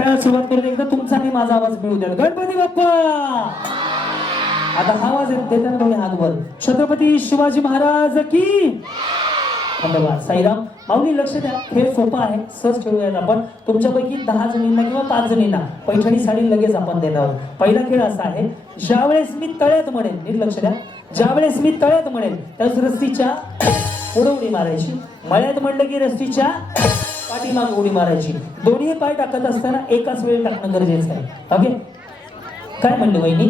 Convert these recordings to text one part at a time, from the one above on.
खेळायला सुरुवात एकदा तुमचा आणि माझा आवाज मिळू द्या गणपती बाप्पा आता हा आवाज देतात तुम्ही हातवर छत्रपती शिवाजी महाराज की धन्यवाद साईराम माऊली लक्ष द्या खेळ सोपा आहे सहज खेळूयात आपण तुमच्यापैकी दहा जणींना किंवा पाच जणींना पैठणी साडी लगेच आपण देणार पहिला खेळ असा आहे ज्या वेळेस मी तळ्यात म्हणेल नीट लक्ष द्या ज्यावेळेस मी तळ्यात म्हणेल त्याच रस्तीच्या उडवणी मारायची मळ्यात म्हणलं की रस्तीच्या पाठीमाग उडी मारायची दोन्ही पाय टाकत असताना एकाच वेळ टाकणं गरजेचं आहे ओके काय म्हणलं वहिनी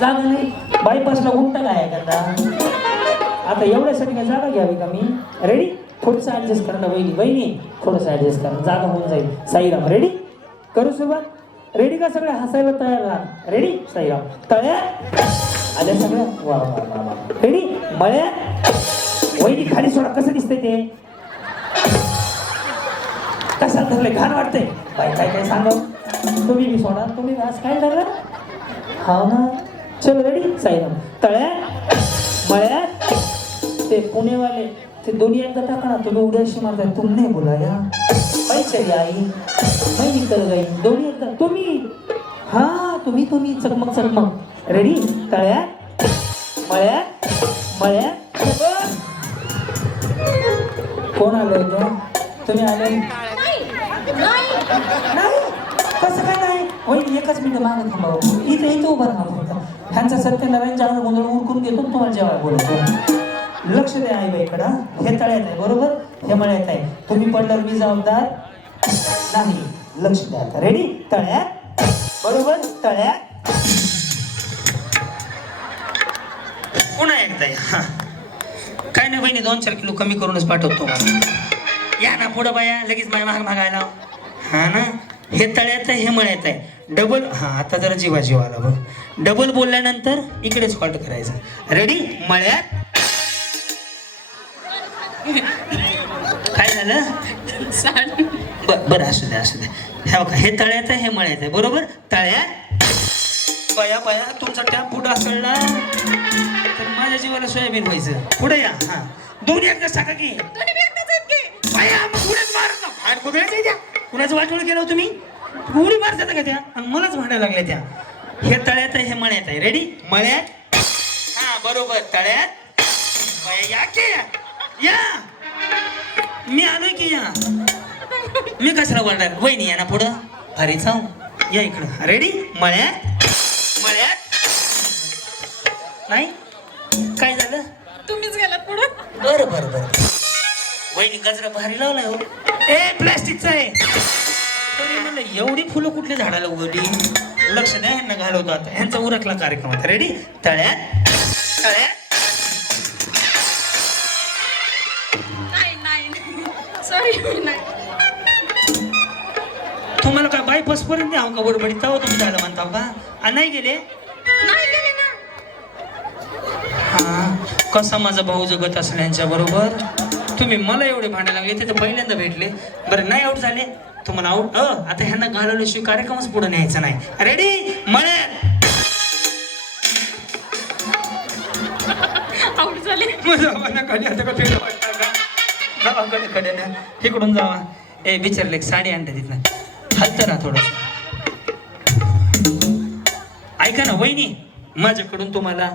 जागा नाही बायपासला उठणं काय करता आता एवढ्यासाठी काय जागा घ्यावी का मी रेडी थोडंसं ऍडजस्ट करणं वहिनी वहिनी थोडंसं ऍडजस्ट करा जागा होऊन जाईल साईराम रेडी करू सुरुवात रेडी का सगळे हसायला तयार राहा रेडी साईराम तळ्या आल्या सगळ्या वा वा वा रेडी मळ्या वहिनी खाली सोडा कसं दिसते ते आकाशात धरले घाण वाटते काय काय काय सांगा तुम्ही मी सोडा तुम्ही आज काय धरला हा ना चल रेडी साईराम तळ्या मळ्यात ते पुणेवाले ते दोन्ही एकदा टाका ना तुम्ही अशी मारताय तुम्ही बोला या पैसे आई नाही निघतं गाई दोन्ही एकदा तुम्ही हा तुम्ही तुम्ही चकमक चकमक रेडी तळ्या मळ्या मळ्या कोण आलं होतं तुम्ही आले नाही कसं काय नाही होईल एकच मिनिट मागं थांबावं इथे इथे उभं राहावं फक्त ह्यांचा सत्यनारायण जाणं गोंधळ उरकून घेतो तुम्हाला जेव्हा बोलतो लक्ष द्या आई बाईकडं हे तळ्यात आहे बरोबर हे मळ्यात आहे तुम्ही पडल्यावर मी जबाबदार नाही लक्ष द्या आता रेडी तळ्यात बरोबर तळ्यात पुन्हा एकदा हां काय नाही बहिणी दोन चार किलो कमी करूनच पाठवतो या ना पुढं बाया लगेच माय महाग मागायला हा ना हे तळ्यात आहे हे मळ्यात आहे डबल हा आता जरा जीवा जीवा आला बघ डबल बोलल्यानंतर इकडेच कॉट करायचा रेडी मळ्यात काय झालं बरं असू द्या असू द्या ह्या बघा हे तळ्यात आहे हे मळ्यात आहे बरोबर तळ्यात पया पया तुमचा टॅप पुढं असेल ना तर माझ्या जीवाला सोयाबीन व्हायचं पुढे या हा दोन्ही एकदा सांगा की पया मारत ना कुठे द्या कुणाचं वाटवण केलं हो तुम्ही उडी मारता का त्या आणि मलाच म्हणायला लागल्या त्या हे तळ्यात आहे हे मळ्यात आहे रेडी मळ्यात हा बरोबर तळ्यात या या मी आलोय की या मी कसरा बोलणार वहिनी या ना पुढं अरे जाऊ या इकडं रेडी मळ्यात मळ्यात नाही काय झालं तुम्हीच गेला पुढं बरं बरं बरं वहिनी गजरा भारी लावलाय हो ए प्लास्टिकचा आहे एवढी फुलं कुठले झाडाला उगवली लक्ष द्या ह्यांना घालवतो आता ह्यांचा उरकला कार्यक्रम आहे रेडी तळ्यात तळ्यात नाही तुम्हाला काय बायपास पर्यंत आहो का बडबडीत आहो तुम्ही जायला म्हणता का आ, नाही गेले हा कसा माझा भाऊ जगत असल्यांच्या बरोबर तुम्ही मला एवढे भांडायला लागले ते पहिल्यांदा भेटले बरं नाही आऊट झाले तुम्हाला आऊट अ आता ह्यांना घालवल्याशिवाय कार्यक्रमच पुढे न्यायचा नाही रेडी मळे आऊट झाले तिकडून जावा ए विचारले साडी आणते तिथनं हलतं ना थोडं ऐका ना वहिनी माझ्याकडून तुम्हाला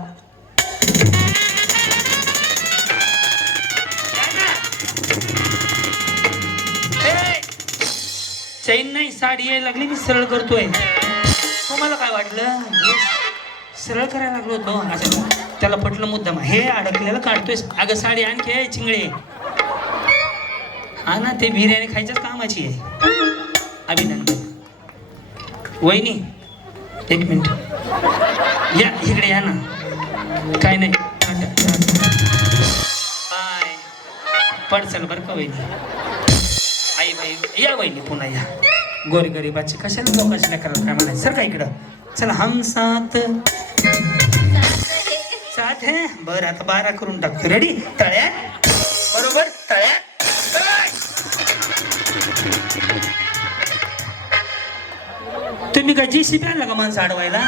चैन नाही साडी यायला लागली मी सरळ करतोय तुम्हाला काय वाटलं सरळ करायला लागलो होतो त्याला पटलं मुद्दाम हे अडकलेलं काढतोय अगं साडी आणखी आहे चिंगळे हा ना ते बिर्याणी खायच्याच कामाची आहे अभिनंदन वहिनी एक मिनिट या इकडे या ना काय नाही चल बरं का वहिनी आई बाई या वहिनी पुन्हा या गोरगरिबाची कशाला लोकांच्या करत काय म्हणाय सर का इकडं चल हम साथ साथ है बरं आता बारा करून टाकतो रेडी तळ्या बरोबर तळ्या तुम्ही काय जी सी का माणसं अडवायला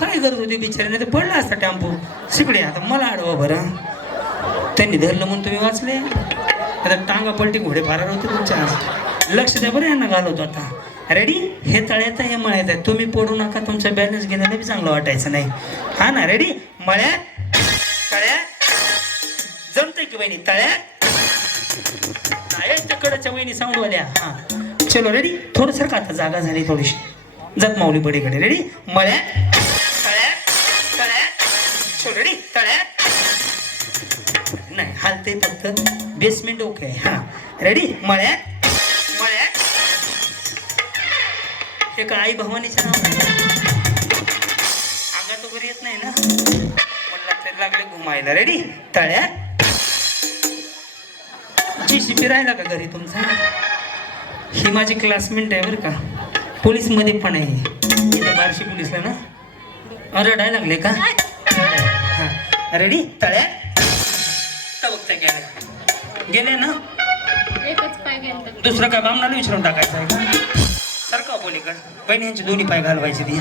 काय करत होती बिचारी नाही तर पडला असता टेम्पो शिकडे आता मला अडवा बरं त्यांनी धरलं म्हणून तुम्ही वाचले आता टांगा पलटी घोडे फारार होते तुमच्या आज लक्ष द्या बरं यांना घालवतो आता रेडी हे तळ्यात हे मळ्यात आहे तुम्ही पडू नका तुमचा बॅलन्स घेण्याला बी चांगलं वाटायचं नाही हा ना रेडी मळ्या तळ्या जमतंय की बहिणी तळ्यात नाही कडच्या बहिणी सांगू आल्या हा चलो रेडी थोडंसं आता जागा झाली थोडीशी जात माऊली बडीकडे रेडी मळ्या तळ्यात तळ्यात चलो रेडी तळ्यात हालते फक्त बेसमेंट ओके आहे हां रेडी मळ्या मळ्या हे का आई भवानीचं नाव तो घरी येत नाही ना लागले घुमायला रेडी तळ्या जी राहिला का घरी तुमचं ही माझी क्लासमेंट आहे बरं का मध्ये पण आहे इथं बारशी पोलीसला ना रडायला लागले का हां रेडी तळ्या बघताय गेले गेले ना दुसरं काय बामणाला विचारून टाकायचं आहे सारखं अपोलीकड बहिणी यांचे दोन्ही पाय घालवायचे ती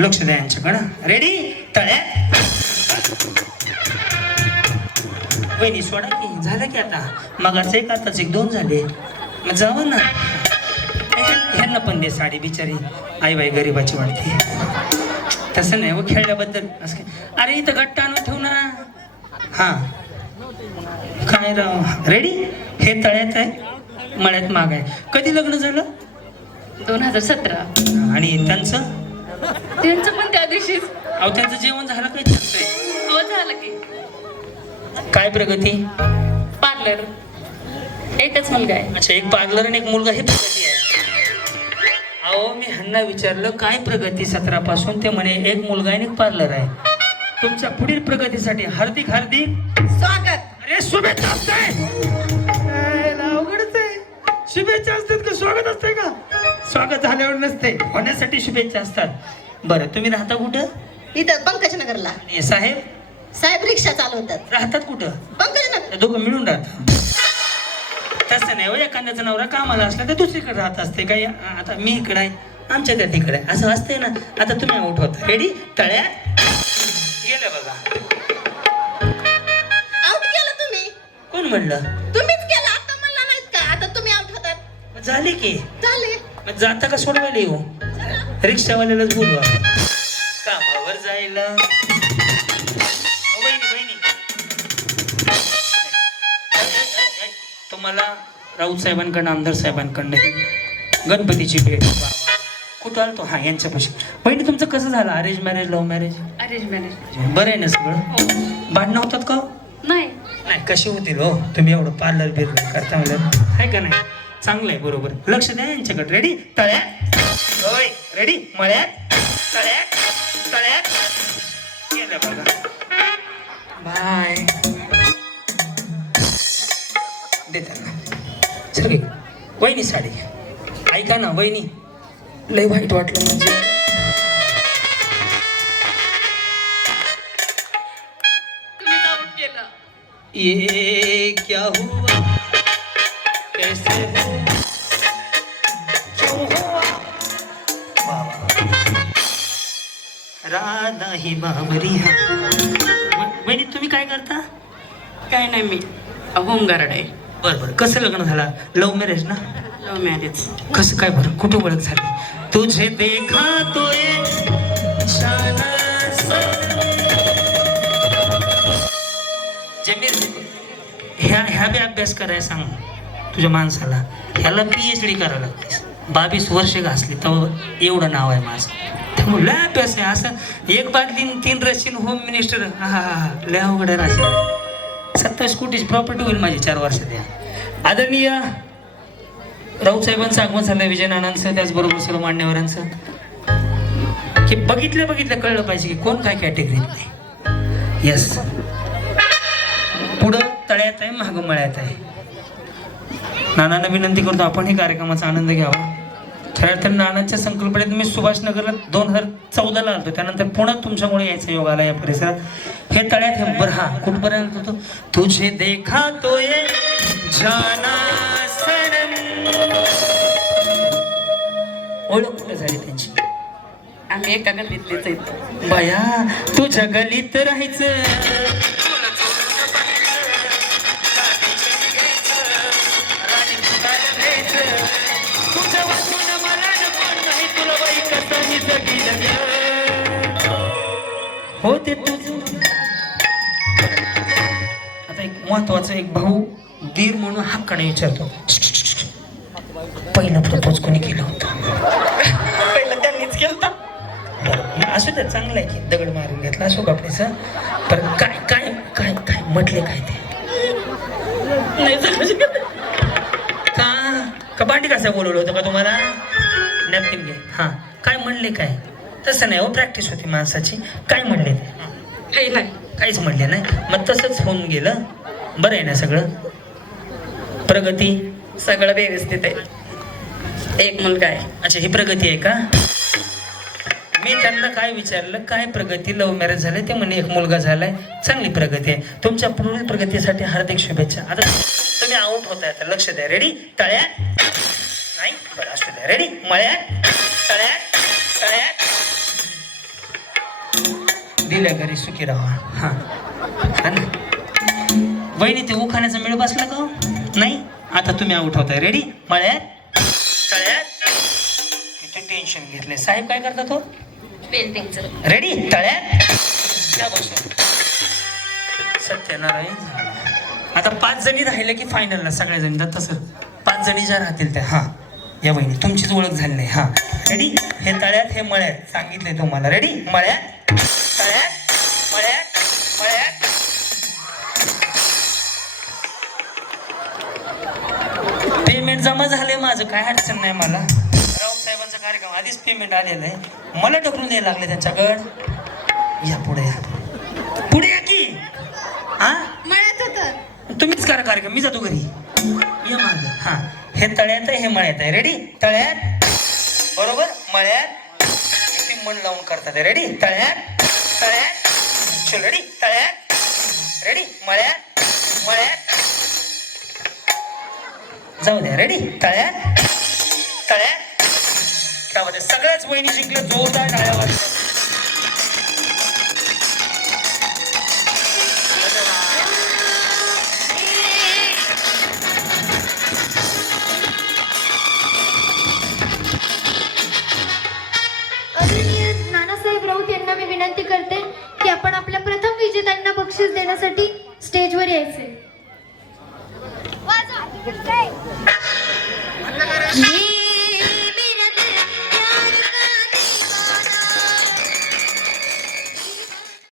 लक्ष द्या यांच्याकडं रेडी तळ्यात बहिणी सोडा की झालं की आता मगाच एक आताच एक दोन झाले मग जाव ना ह्यांना पण दे साडी बिचारी आई बाई गरीबाची वाढते तसं नाही व हो, खेळल्याबद्दल असं अरे इथं गट्टा आणून ठेवू ना हां काय राव रेडी हे तळ्यात आहे मळ्यात माग आहे कधी लग्न झालं दोन हजार सतरा आणि त्यांचं त्यांचं पण त्या दिवशी अहो त्यांचं जेवण झालं काय हो झालं की काय प्रगती पार्लर एकच मुलगा आहे अच्छा एक पार्लर आणि एक मुलगा हे प्रगती आहे अहो मी ह्यांना विचारलं काय प्रगती सतरा पासून ते म्हणे एक मुलगा आणि एक पार्लर आहे तुमच्या पुढील प्रगतीसाठी हार्दिक हार्दिक स्वागत ए शुभेच्छा असते अवघडच आहे शुभेच्छा असतात का स्वागत असते का स्वागत झाल्यावर नसते होण्यासाठी शुभेच्छा असतात बरं तुम्ही राहता कुठं इथं पंकजनगरला ए साहेब साहेब रिक्षा चालवतात राहतात कुठं नगर दोघं मिळून राहतात तसं नाही हो एखाद्याचा नवरा कामाला असला तर दुसरीकडे राहत असते काय आता मी इकडे आहे आमच्या त्या तिकडे आहे असं असते ना आता तुम्ही आउट होता रेडी तळ्यात गेलं बघा कोण म्हणलं तुम्हीच केलं आता म्हणला नाही का आता तुम्ही झाले की झाले मग जाता का सोडवायला येऊ रिक्षावाल्यालाच बोलवा कामावर जायला तुम्हाला राऊत साहेबांकडनं आमदार साहेबांकडनं गणपतीची भेट कुठं आलो तो हा यांच्यापाशी बहिणी तुमचं कसं झालं arrange marriage love marriage arrange marriage बरं आहे ना सगळं हो. भांडणं होतात का कशी होतील हो तुम्ही एवढं पार्लर बिर्लर करता म्हणलं आहे का नाही चांगलं आहे बरोबर लक्ष द्या यांच्याकडे रेडी तळ्यात होय रेडी मळ्यात तळ्यात तळ्यात केलं बघा बाय देताना सगळे वहिनी साडी ऐका ना वहिनी लय वाईट वाटलं म्हणजे ये क्या हुआ कैसे हुआ हुआ राधा ही बाबरी हा तुम्ही काय करता काय नाही मी होमगार्ड आहे बरं बरं कसं लग्न झालं लव्ह मॅरेज ना लव मॅरेज कसं काय बरं कुठं ओळख झाली तुझे देखा तो शाना अभ्यास करायला सांग तुझ्या माणसाला ह्याला पी एच डी करायला लागतेस बावीस वर्ष घासली तर एवढं नाव आहे माझं त्यामुळे लय अभ्यास आहे असं एक बाटली तीन रशियन होम मिनिस्टर हा हा हा लय अवघड राशी सत्तावीस कोटीची प्रॉपर्टी होईल माझी चार वर्षात या आदरणीय राऊसाहेबांचं आगमन झालं विजय नानांचं त्याचबरोबर सर्व मान्यवरांचं की बघितलं बघितलं कळलं पाहिजे की कोण काय कॅटेगरीत नाही येस पुढं तळ्यात आहे मागं मळ्यात आहे नानांना विनंती करतो आपण हे कार्यक्रमाचा आनंद घ्यावा खरं तर नानांच्या संकल्पनेत मी सुभाष नगरला दोन हजार ला आलो त्यानंतर पुन्हा तुमच्यामुळे यायचं योगाला या परिसरात हे तळ्यात हे बरं हा कुठपर्यंत होतो तुझे देखा तो ये ओळख झाली त्यांची आम्ही एका गल्लीतलेच बया तुझ्या गल्लीत राहायचं हो ते आता एक महत्वाचा एक भाऊ दीर म्हणून हक्काने विचारतो पहिला प्रपोज कोणी केला होता पहिला त्यांनीच केला असू त्या चांगला आहे की दगड मारून घेतला असो बापणीचा पर काय काय काय काय म्हटले काय ते का का बांडी कसं बोलवलं होतं का तुम्हाला नॅपकिन घे हां काय म्हणले काय तसं नाही हो प्रॅक्टिस होती माणसाची काय म्हणले ते काही नाही काहीच म्हणले नाही मग तसंच होऊन गेलं बरं आहे ना सगळं प्रगती सगळं व्यवस्थित आहे एक मुलगा आहे अच्छा ही प्रगती आहे का मी त्यांना काय विचारलं काय प्रगती लव्ह मॅरेज झालंय ते म्हणे एक मुलगा झालाय चांगली प्रगती आहे तुमच्या पुढील प्रगतीसाठी हार्दिक शुभेच्छा आता तुम्ही आउट होताय आता लक्ष द्या रेडी तळ्या नाही बरं असू द्या रेडी मळ्या दिल्या घरी सुखी राहा हा बहिणी ते उखाण्याचा मेळ बसला का हो? नाही आता तुम्ही उठवताय रेडी मळ्यात टेन्शन घेतले साहेब काय करता तो रेडी तळ्यात त्या बसून सत्यनारायण आता पाच जणी राहिले की फायनलला सगळ्या जणी जात सर पाच जणी ज्या राहतील त्या हां या बहिणी तुमचीच ओळख झाली नाही हां रेडी हे तळ्यात हे मळ्यात सांगितले तुम्हाला रेडी मळ्यात पळे पेमेंट जमा झाले माझं काय अडचण नाही मला राऊत साहेबांचा कार्यक्रम आधीच पेमेंट आलेलं आहे मला ढकलून द्यायला लागले त्यांच्याकड या पुढे या पुढे या की हां मळ्यात तुम्हीच करा कार्यक्रम मी जातो घरी ये हा हे तळ्यात आहे हे मळ्यात आहे रेडी तळ्यात बरोबर मळ्यात मन लावून करतात रेडी तळ्यात तळ्यात चल रेडी तळ्यात रेडी मळ्यात मळ्यात जाऊ द्या रेडी तळ्यात तळ्यात काय सगळ्याच वहिनी जिंकल्या जोरदार टाळ्यावर करण्यासाठी